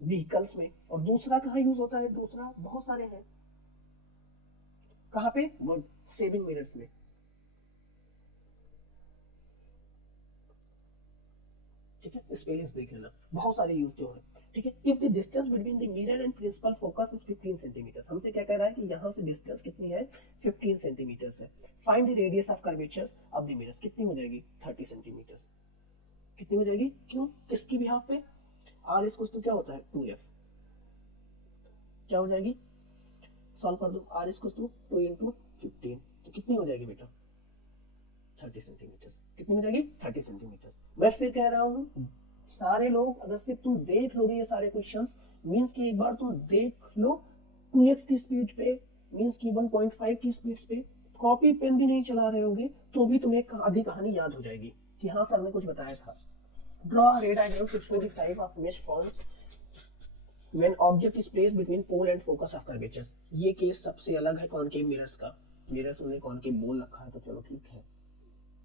व्हीकल्स में, और दूसरा कहाँ यूज होता है, दूसरा बहुत सारे हैं, कहाँ पे, वो सेविंग मिरर्स में। ठीक है, स्पेलिंग्स देख लेना, बहुत सारे यूज जो है। ठीक है, if the distance between the mirror and principal focus is 15 centimetre, हमसे क्या कह रहा है कि यहाँ से डिस्टेंस कितनी है, 15 सेंटीमीटर है। Find the radius of curvatures of the mirrors, कितनी हो जाएगी, 30 सेंटीमीटर। कितनी हो जाएगी, क्यों, किसकी बिहाफ पे, आर इज क्या होता है, 2f, क्या हो जाएगी, सॉल्व कर दो, आर इज 2 इंटू 15, तो कितनी हो जाएगी बेटा, 30 सेंटीमीटर। कितनी हो जाएगी, 30 सेंटीमीटर। मैं फिर कह रहा हूँ, सारे लोग अगर सिर्फ तुम देख लोगे ये सारे क्वेश्चंस, मींस कि एक बार तुम देख लो 2x की स्पीड पे, मींस कि 1.5 की स्पीड पे, कॉपी पेन भी नहीं चला रहे होगे तो भी तुम्हें आधी कहानी याद हो जाएगी कि हाँ सर ने कुछ बताया था। Draw a ray diagram to show the type of image forms when object is placed between pole and focus of curvatures। ये केस सबसे अलग है कॉनकेव मिरर्स का। मिरर्स उन्हें कॉनकेव बोल रखा है तो चलो ठीक है,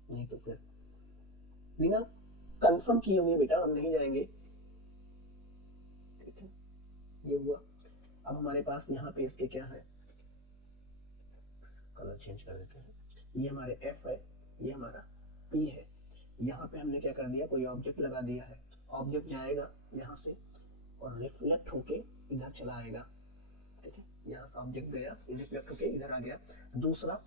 नहीं तो फिर बिना कंफर्म किए हुए बेटा हम नहीं जाएंगे। ठीक है, ये हुआ। अब हमारे पास यहाँ पे इसके क्या है, कलर चेंज कर देते हैं। ये हमारे F है, ये हमारा P है। यहाँ पे हमने क्या कर दिया, कोई ऑब्जेक्ट लगा दिया है, ऑब्जेक्ट जाएगा यहाँ से और रिफ्लेक्ट होके इधर चला आएगा। ठीक है, यहाँ से ऑब्जेक्ट गया, रिफ्लेक्ट होके इधर आ गया। दूसरा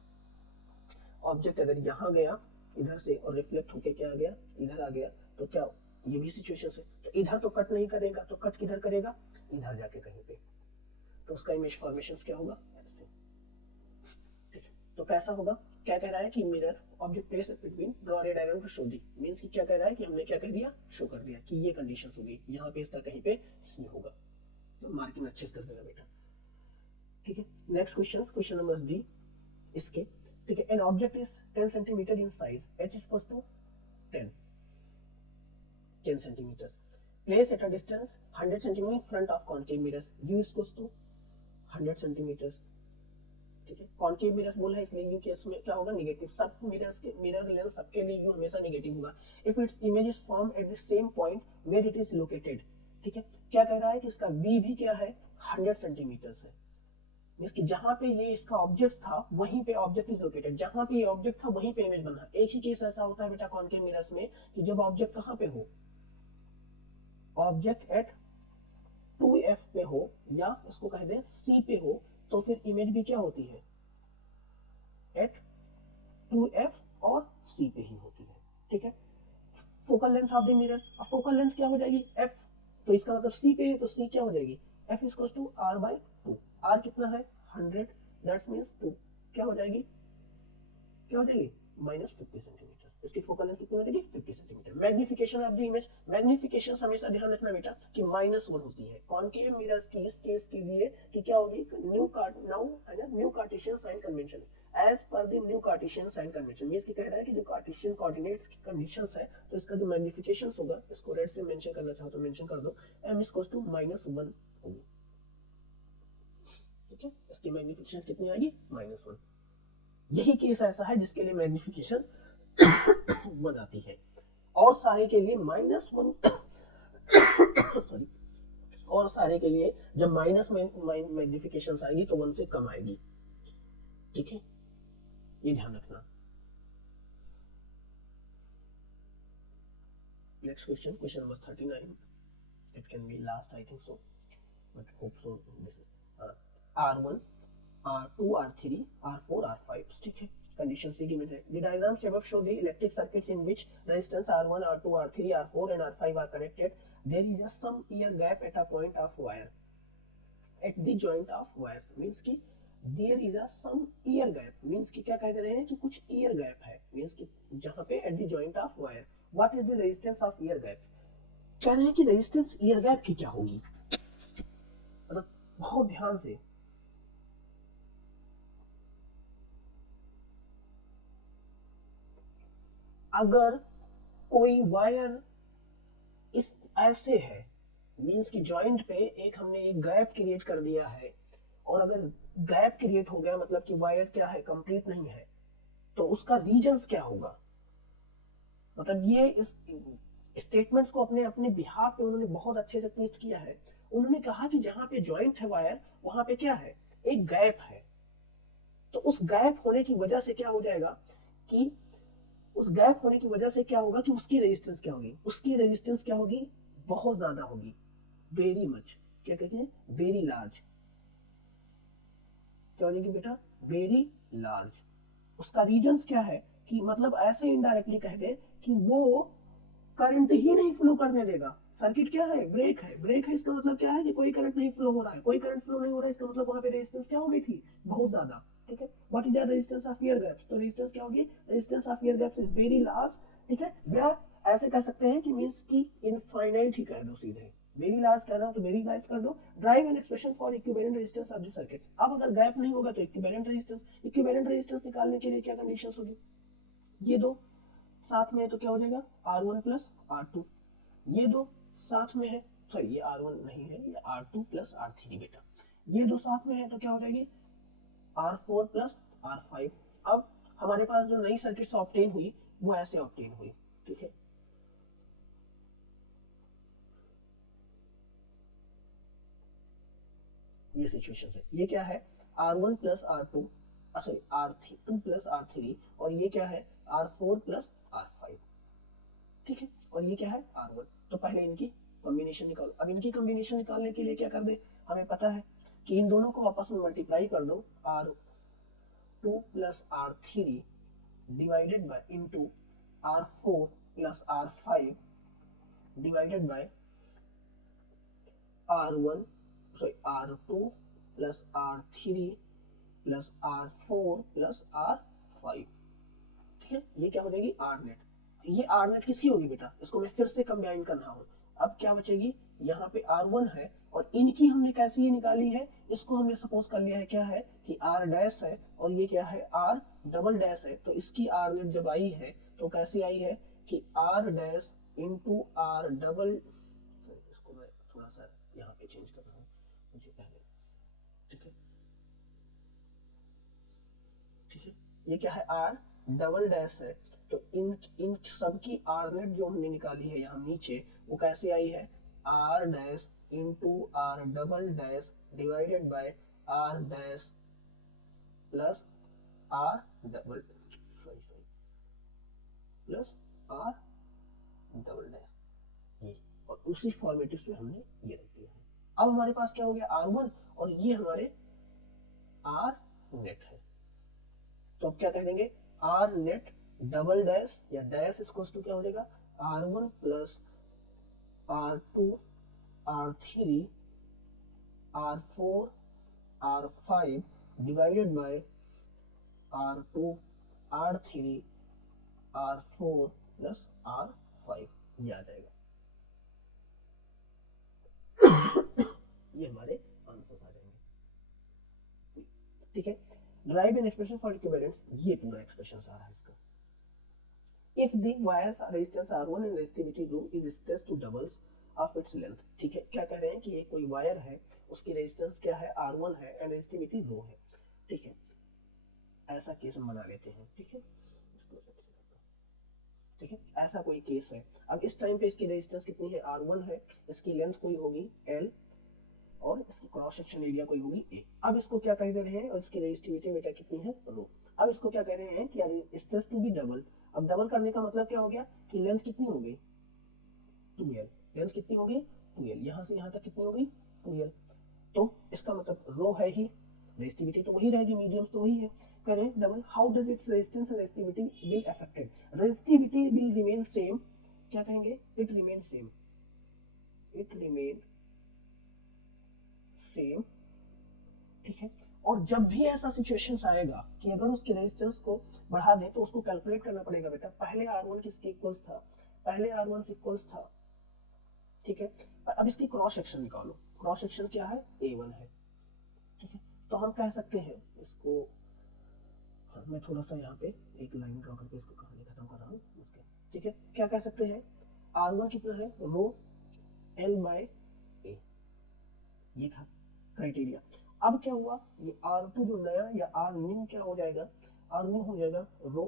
ऑब्जेक्ट अगर यहाँ गया इधर से और रिफ्लेक्ट होके क्या आ गया, इधर आ गया, तो क्या ये भी सिचुएशन है, तो इधर तो कट नहीं करेगा, तो कट किधर करेगा, इधर जाके कहीं पे, तो उसका इमेज फॉर्मेशन क्या होगा, ऐसे। ठीक है, तो कैसा होगा, क्या कह रहा है कि mirror object place between, draw a diagram to show the, means कि क्या कह रहा है कि हमने क्या कह दिया, शो कर दिया कि ये कंडीशंस होगी, यहाँ पे इसका कहीं पे सी होगा, तो मार्किंग अच्छे से कर देना बेटा। ठीक है, next question, question number D इसके। ठीक है, an object is 10 centimetre in size, h is equals to 10 centimetre, place at a distance 100 centimetre in front of concave mirrors, u is equals to 100 centimetre. ठीक है, concave mirrors बोला है इसलिए you case में क्या होगा, नेगेटिव। सब mirrors के मिरर लेंस सबके लिए यू हमेशा नेगेटिव होगा। If its image is form at the same point where it is located. ठीक है, क्या कह रहा है कि इसका v भी क्या है, 100 सेंटीमीटर है, इसकी जहां पे ये इसका ऑब्जेक्ट था वहीं पे ऑब्जेक्ट इज लोकेटेड, जहां पे ये ऑब्जेक्ट था वहीं पे इमेज बना। एक ही केस ऐसा होता है बेटा कॉनकेव मिरर्स में कि जब ऑब्जेक्ट कहां पे हो, ऑब्जेक्ट एट 2f पे हो या इसको कह दें c पे हो, तो फिर इमेज भी क्या होती है, एट 2f और c पे ही होती है। ठीक है, focal length of the mirrors, अब फोकल लेंथ क्या हो जाएगी, f, तो इसका मतलब c पे है तो c क्या हो जाएगी, f is equals to r by 2। r कितना है, 100, दैट्स मींस 2, क्या हो जाएगी, क्या हो जाएगी, -50 सेंटीमीटर। इसकी फोकल लेंथ कितनी हो जाएगी, 50 centimetre. Magnification of the image, magnification हमेशा ध्यान रखना बेटा कि -1 होती है कॉनकेव मिरर्स की इस केस के लिए, कि क्या होगी, new Cartesian sign convention, as per the new Cartesian sign convention. ये इसकी कह रहा है कि जो कार्टेशियन कोऑर्डिनेट्स की कंडीशंस है, तो इसका जो मैग्निफिकेशन होगा, इसको रेड से मेंशन करना चाहो तो मेंशन कर दो, m इज इक्वल्स टू -1 होगी। ठीक है, इसकी मैग्निफिकेशन कितनी आएगी, -1। यही केस ऐसा है जिसके लिए मैग्निफिकेशन 1 आती है, और सारे के लिए -1 सॉरी, और सारे के लिए जब माइनस मैग्निफिकेशन आएगी तो 1 से कम आएगी। ठीक है, ये ध्यान रखना। Next question, question number 39. It can be last, I think so, but hope so. This is R1, R2, R3, R4, R5. ठीक है, condition C given है. The diagrams above show the electric circuits in which resistance R1, R2, R3, R4 and R5 are connected. There is a some air gap at a point of wire. At the joint of wires means कि there is a some air gap means कि क्या कह रहे हैं कि कुछ air gap है means कि जहाँ पे at the joint of wire. What is the resistance of air gaps? कह रहे हैं कि रेजिस्टेंस एयर गैप की क्या होगी, मतलब बहुत ध्यान से अगर कोई वायर इस ऐसे है मींस कि जॉइंट पे एक हमने एक गैप क्रिएट कर दिया है और अगर गैप क्रिएट हो गया मतलब कि वायर क्या है कंप्लीट नहीं है तो उसका रीजंस क्या होगा, मतलब ये इस स्टेटमेंट्स को अपने अपने बिहाफ पे उन्होंने बहुत अच्छे से ट्विस्ट किया है. उन्होंने कहा कि जहां पे जॉइंट है वायर वहां पे क्या है, एक गैप है. तो उस गैप होने की वजह से क्या हो जाएगा कि उस गैप होने की वजह से क्या होगा कि उसकी रेजिस्टेंस क्या होगी, उसकी रेजिस्टेंस क्या होगी, बहुत ज्यादा होगी, वेरी मच. क्या कहते हैं, वेरी लार्ज. क्या हो जाएगी बेटा, वेरी लार्ज. उसका रीजंस क्या है कि मतलब ऐसे इनडायरेक्टली कह दे कि वो करंट ही नहीं फ्लो करने देगा. सर्किट क्या है, ब्रेक है. ब्रेक है इसका मतलब क्या है कि कोई करंट नहीं फ्लो हो रहा है. कोई करंट फ्लो नहीं हो रहा है इसका मतलब वहां पे रेजिस्टेंस क्या हो गई थी, बहुत ज्यादा. ठीक है, what is the resistance of air gaps, तो रेजिस्टेंस क्या होगी, resistance of air gaps is very large. ठीक है, या ऐसे कह सकते हैं कि मींस की इनफाइनाइट ही कह दो सीधे. वेरी लार्ज कहना हो तो वेरी लार्ज कर दो. Drive an expression for equivalent resistance of the circuits. अब अगर गैप नहीं होगा तो इक्विवेलेंट रेजिस्टेंस निकालने के लिए क्या कंडीशंस होगी, ये दो साथ में है तो क्या हो जाएगा R1 प्लस R2. ये दो साथ में है, सॉरी ये R1 नहीं है, ये R2 प्लस R3 बेटा. ये दो साथ में है तो क्या हो जाएगी R4 प्लस R5. अब हमारे पास जो नई सर्किट ऑब्टेन हुई वो ऐसे ऑब्टेन हुई. ठीक है, ये सिचुएशन है. ये क्या है R1 plus R2, sorry R2 plus R3 और ये क्या है R4 प्लस R5. ठीक है, और ये क्या है R1. तो पहले इनकी कॉम्बिनेशन निकालो. अब इनकी कॉम्बिनेशन निकालने के लिए क्या कर दे, हमें पता है कि इन दोनों को आपस में मल्टीप्लाई कर दो. R2 plus R3 divided by into R4 plus R5 divided by R1 sorry R2 plus R3 plus R4 plus R5. ठीक है, ये क्या हो जाएगी R नेट. ये R नेट किसकी होगी बेटा, इसको मैं फिर से कंबाइन कर रहा हूँ. अब क्या बचेगी, यहाँ पे R1 है और इनकी हमने कैसे ये निकाली है, इसको हमने सपोज कर लिया है क्या है कि R डैश है और ये क्या है R डबल डैश है. तो इसकी R नेट जब आई है तो कैसे आई है कि R dash into R double. इसको मैं थोड़ा सा यहाँ पे चेंज कर रहा हूँ मुझे पहले. ठीक है, ठीक है, ये क्या है R डबल डैश है. तो इन सब की आर नेट जो हमने निकाली है यहाँ नीचे वो कैसे आई है R dash into R double dash divided by R dash plus R double sorry plus R double dash. ये और उसी फॉर्मेटिव में हमने ये रख दिया है. अब हमारे पास क्या हो गया R1 और ये हमारे आर नेट है. तो अब क्या कह देंगे आर नेट डबल डैश या डैश इसको क्या हो जाएगा R1 plus R2 R3 R4 R5 divided by R2 R3 R4 plus R5. ये आ जाएगा. ये हमारे आंसर्स आ जाएंगे. ठीक है, drive an expression for equivalence. ये पूरा एक्सप्रेशन आ रहा है इसका. If the wires resistance R1 and resistivity rho is stressed to doubles of its length. ठीक है, क्या कह रहे हैं कि ये कोई वायर है उसकी रेजिस्टेंस क्या है R1 है एंड रेजिस्टिविटी रो है. ठीक है, ऐसा केस हम बना लेते हैं. ठीक है, ठीक है, ऐसा कोई केस है. अब इस टाइम पे इसकी रेजिस्टेंस कितनी है R1 है, इसकी लेंथ कोई होगी L और इसकी क्रॉस सेक्शन एरिया कोई होगी A. अब इसको क्या कह रहे हैं और इसकी रेजिस्टिविटी बेटा कितनी है रो. अब इसको क्या कह रहे हैं कि स्ट्रेस टू बी डबल. अब डबल करने का मतलब क्या हो गया कि लेंथ कितनी हो गई 2L, लेंथ कितनी हो गई 2L, यहाँ से यहाँ तक कितनी हो गई 2L, तो इसका मतलब रो है ही, रेजिस्टिविटी तो वही रहेगी, मीडियम तो वही है। करें double, how does its resistance and resistivity will affected, resistivity will remain same, क्या कहेंगे it remain same, it remain same, ठीक है। और जब भी ऐसा सिचुएशन आएगा कि अगर उसके रेजिस्टेंस को बढ़ा दे तो उसको कैलकुलेट करना पड़ेगा बेटा, पहले R1 किसके इक्वल्स था, पहले R1 इक्वल्स था, ठीक है। अब इसकी क्रॉस सेक्शन निकालो, क्रॉस सेक्शन क्या है A1 है, ठीक है। तो हम कह सकते हैं इसको, हाँ, मैं थोड़ा सा यहाँ पे एक लाइन ड्रॉ करके इसको कहानी खत्म कर रहा हूँ उसके, ठीक है। क्या कह सकते हैं R1 कितना है रो L बाय A, ये था क्राइटेरिया। अब क्या हुआ, ये R2 जो नया या R न्यू क्या हो जाएगा, R न्यू हो जाएगा रो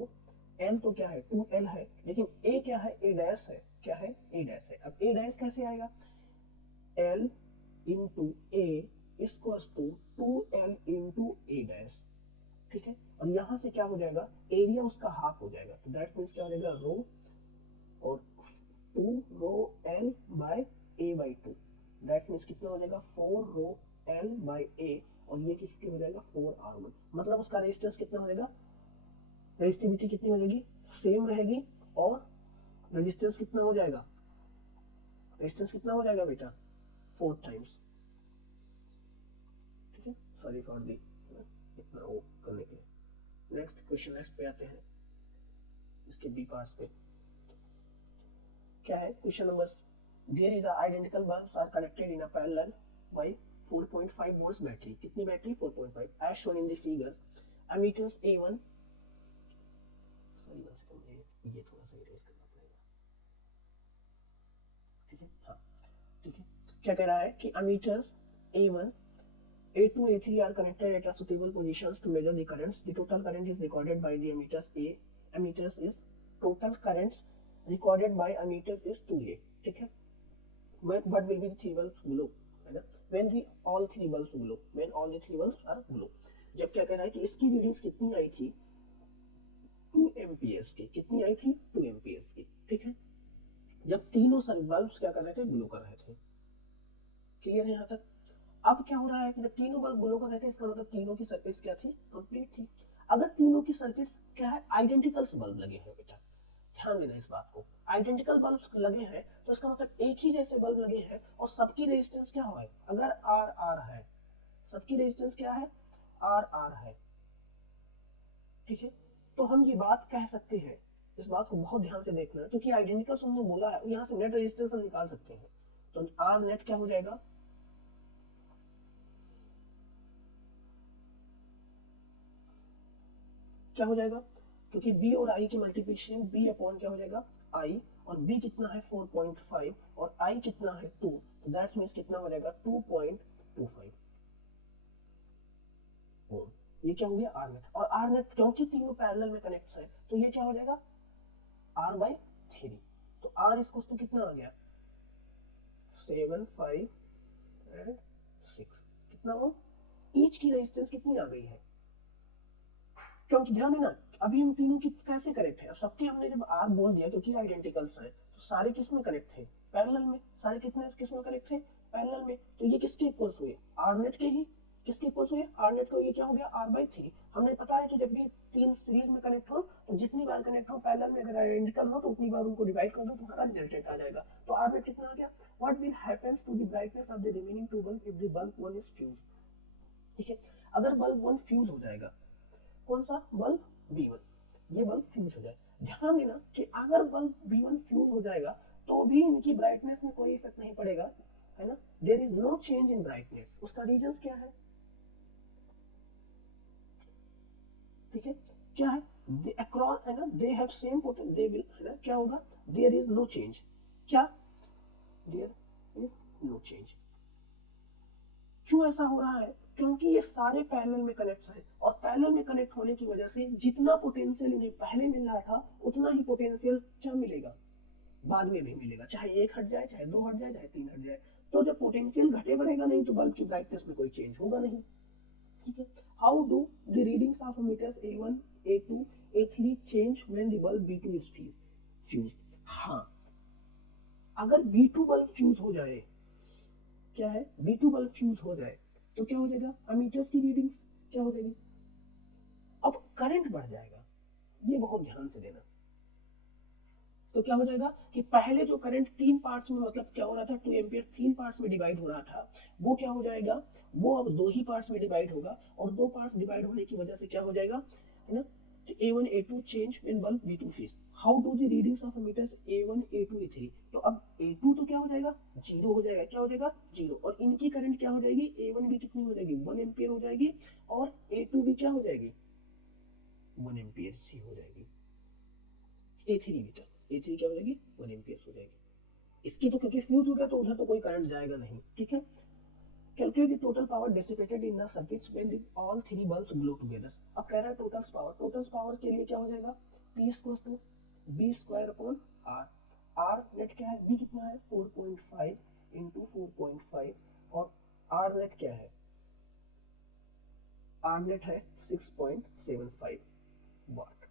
L तो क्या है 2L है, लेकिन A क्या है A डैश है, क्या है A डैश है। अब A डैश कैसे आएगा, L into A equals to 2L into A dash, ठीक है। और यहाँ से क्या हो जाएगा एरिया उसका हाफ हो जाएगा, तो दैट मीन्स क्या हो जाएगा रो और 2 rho L by A by 2, that means कितना हो जाएगा 4 रो L बाई A, और ये किसके हो जाएगा 4R1, मतलब उसका रेजिस्टेंस कितना हो जाएगा, रेजिस्टिविटी कितनी हो जाएगी सेम रहेगी, और रेजिस्टेंस कितना हो जाएगा, रेजिस्टेंस कितना हो जाएगा बेटा 4 टाइम्स, ठीक है। सॉरी फॉर दी इतना वो करने के लिए। नेक्स्ट क्वेश्चन नेक्स्ट पे आते हैं, इसके बी पार्ट्स पे क्या है question number, there is identical bulbs are connected in a parallel by 4.5 volts battery, कितनी battery 4.5 as shown in the figures, ammeters A1, sorry ये थोड़ा सा इरेज करना पड़ेगा, ठीक है, हाँ ठीक है। क्या कह रहा है कि ammeters A1 A2 A3 are connected at a suitable positions to measure the currents. The total current is recorded by the ammeters A. Ammeters is total currents recorded by ammeters is 2A. ठीक है। What will be the three bulbs below? है ना? When the all three bulbs below. When all the three bulbs are below. जब क्या कह रहा है कि इसकी रीडिंग्स कितनी आई थी 2 एम्पियर्स की, कितनी आई थी 2 एम्पियर्स की, ठीक है। जब तीनों बल्ब्स क्या कर रहे थे ग्लो कर रहे थे, क्लियर है यहाँ तक। अब क्या हो रहा है कि जब तीनों बल्ब ग्लो कर रहे थे इसका मतलब तीनों की सर्किट क्या थी कंप्लीट थी। अगर तीनों की सर्किट क्या है आइडेंटिकल बल्ब लगे हैं बेटा, ध्यान देना इस बात को, आइडेंटिकल बल्ब लगे हैं तो इसका मतलब एक ही जैसे बल्ब लगे हैं और सबकी रेजिस्टेंस क्या है, अगर आर आर है सबकी रेजिस्टेंस क्या है आर आर है, ठीक है। तो हम ये बात कह सकते हैं, इस बात को बहुत ध्यान से देखना है क्योंकि आइडेंटिकल हमने बोला है, यहाँ से नेट रेजिस्टेंस हम निकाल सकते हैं, तो आर नेट क्या हो जाएगा, क्या हो जाएगा, क्योंकि b और i की मल्टीप्लिकेशन b अपॉन क्या हो जाएगा i, और b कितना है 4.5 और i कितना है 2, तो दैट्स मींस कितना हो जाएगा 2.25 ओम। ये क्या हो गया आर नेट, और आर नेट क्योंकि तीनों पैरेलल में कनेक्ट है तो ये क्या हो जाएगा r बाई 3, तो r इसको तो कितना आ गया 7 5 एंड 6, कितना हो ईच की रेजिस्टेंस कितनी आ गई है, क्योंकि ध्यान देना अभी हम तीनों की कैसे कनेक्ट है, अब सबके हमने जब आर बोल दिया क्योंकि आइडेंटिकल्स हैं तो सारे किस में कनेक्ट थे पैरेलल में, सारे कितने किस में कनेक्ट थे पैरेलल में, तो ये किसके इक्वल्स हुए आर नेट के ही, किसके इक्वल्स हुए आर नेट को, ये क्या हो गया आर बाई 3। हमने पता है कि जब भी तीन सीरीज में कनेक्ट हो तो जितनी बार कनेक्ट हो पैरेलल में अगर आइडेंटिकल हो तो उतनी बार उनको डिवाइड कर दो तुम्हारा रिजल्टेंट आ जाएगा, तो आर नेट कितना आ गया, what will happens to the brightness of the remaining two bulb if the bulb one is fuse, ठीक है। अगर बल्ब वन फ्यूज हो जाएगा, कौन सा बल्ब B1, ये बल्ब फ्यूज हो जाए, ध्यान देना कि अगर बल्ब B1 फ्यूज हो जाएगा तो भी इनकी ब्राइटनेस में कोई इफेक्ट नहीं पड़ेगा, है ना, there is no change in brightness, उसका रीजंस क्या है, ठीक है, क्या है दे अक्रॉस है ना, they have same potential, they will है ना, क्या होगा देयर इज नो चेंज, क्या देयर इज नो चेंज, क्यों ऐसा हो रहा है, क्योंकि ये सारे पैरेलल में कनेक्ट है और पैरेलल में कनेक्ट होने की वजह से जितना पोटेंशियल इन्हें पहले मिल रहा था उतना ही पोटेंशियल क्या मिलेगा बाद में भी मिलेगा, चाहे एक हट जाए चाहे दो हट जाए चाहे तीन हट जाए, तो जब पोटेंशियल घटे बढ़ेगा नहीं तो बल्ब की ब्राइटनेस में कोई चेंज होगा नहीं, ठीक है। How do the readings of ammeters A1 A2 A3 change when the bulb B2 is fused, हाँ अगर B2 बल्ब फ्यूज हो जाए, क्या है, B2 बल्ब फ्यूज हो जाए तो क्या हो जाएगा, अमीटर्स की रीडिंग्स क्या हो जाएगी, अब करंट बढ़ जाएगा। ये बहुत ध्यान से देना। तो क्या हो जाएगा कि पहले जो करंट तीन पार्ट्स में, मतलब क्या हो रहा था, 2 एम्पियर तीन पार्ट्स में डिवाइड हो रहा था, वो क्या हो जाएगा, वो अब दो ही पार्ट्स में डिवाइड होगा, और दो पार्ट्स डिवाइड होने की वजह से क्या हो जाएगा, है ना, A1 A2 change when bulb B2 freeze. How do the readings of meters A1 A2 A3? तो अब A2 तो क्या हो जाएगा, जीरो हो जाएगा, क्या हो जाएगा, जीरो, और इनकी करंट क्या हो जाएगी, A1 भी कितनी हो जाएगी, 1 एम्पियर हो जाएगी, और A2 भी क्या हो जाएगी, 1 एम्पियर सी हो जाएगी। A3 मीटर, A3 क्या हो जाएगी, 1 एम्पियर हो जाएगी। इसकी तो क्योंकि फ्यूज हो गया तो उधर तो कोई करंट जाएगा नहीं, ठीक है। Calculate the total power dissipated in the circuits when all three bulbs glow together. अब कह रहा है टोटल पावर, टोटल पावर के लिए क्या हो जाएगा, P equals to B square upon R। R net क्या है, B कितना है 4.5 इंटू 4.5, और R नेट क्या है, R नेट है 6.75 वाट।